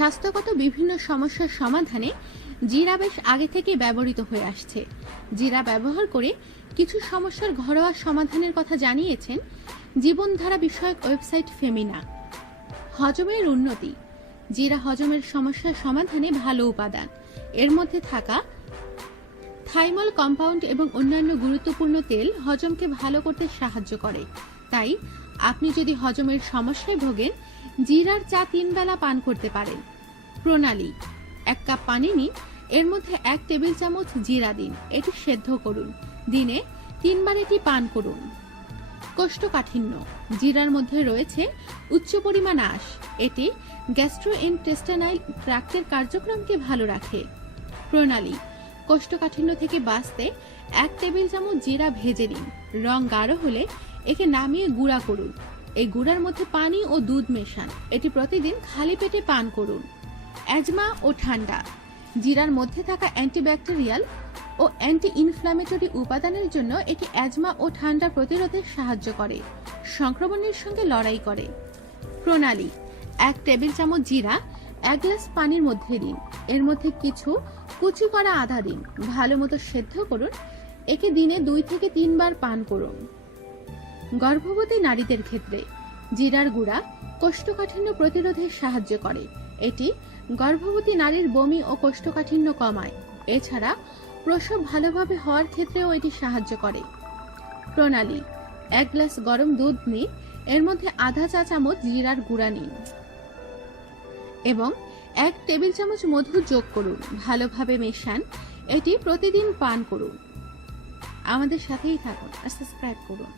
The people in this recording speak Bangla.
স্বাস্থ্যগত বিভিন্ন সমস্যার সমাধানে জিরা বেশ আগে থেকে ব্যবহৃত হয়ে আসছে। জিরা ব্যবহার করে কিছু সমস্যার ঘরোয়া সমাধানের কথা জানিয়েছেন জীবনধারা বিষয়ক ওয়েবসাইট ফেমিনা। হজমের উন্নতি। জিরা হজমের সমস্যার সমাধানে ভালো উপাদান। এর মধ্যে থাকা থাইমল কম্পাউন্ড এবং অন্যান্য গুরুত্বপূর্ণ তেল হজমকে ভালো করতে সাহায্য করে। তাই আপনি যদি হজমের সমস্যায় ভোগেন, জিরার চা 3 বেলা পান করতে পারেন। প্রণালী: 1 কাপ পানি নিন, এর মধ্যে 1 টেবিল চামচ জিরা দিন, এটি সেদ্ধ করুন, দিনে 3 বার এটি পান করুন। কোষ্ঠকাঠিন্য: জিরার মধ্যে রয়েছে উচ্চ পরিমাণ আঁশ, এটি গ্যাস্ট্রোইন্টেস্টাইনাল ট্র্যাক্টের কার্যক্রমকে ভালো রাখে। প্রণালী: কোষ্ঠকাঠিন্য থেকে বাঁচতে 1 টেবিল চামচ জিরা ভেজে নিন, রং গাঢ় হলে একে নামিয়ে গুঁড়া করুন। এই গুঁড়ার মধ্যে পানি ও দুধ মেশান, এটি প্রতিদিন খালি পেটে পান করুন। অ্যাজমা ও ঠান্ডা: জিরার মধ্যে থাকা অ্যান্টিব্যাকটেরিয়াল ও অ্যান্টি ইনফ্ল্যামেটরি উপাদানের জন্য এটি অ্যাজমা ও ঠান্ডা প্রতিরোধে সাহায্য করে, সংক্রমণের সঙ্গে লড়াই করে। প্রণালী: 1 টেবিল চামচ জিরা 1 গ্লাস পানির মধ্যে দিন, এর মধ্যে কিছু কুচি করা আদা দিন, ভালো মতো সেদ্ধ করুন, একে দিনে 2 থেকে 3 বার পান করুন। গর্ভবতী নারীদের ক্ষেত্রে জিরার গুঁড়া কোষ্ঠকাঠিন্য প্রতিরোধে সাহায্য করে, এটি গর্ভবতী নারীর বমি ও কোষ্ঠকাঠিন্য কমায়। এছাড়া প্রসব ভালোভাবে হওয়ার ক্ষেত্রেও এটি সাহায্য করে। প্রণালী: 1 গ্লাস গরম দুধ নিন, এর মধ্যে আধা চা চামচ জিরার গুঁড়া নিন এবং 1 টেবিল চামচ মধু যোগ করুন, ভালোভাবে মেশান, এটি প্রতিদিন পান করুন। আমাদের সাথেই থাকুন আর সাবস্ক্রাইব করুন।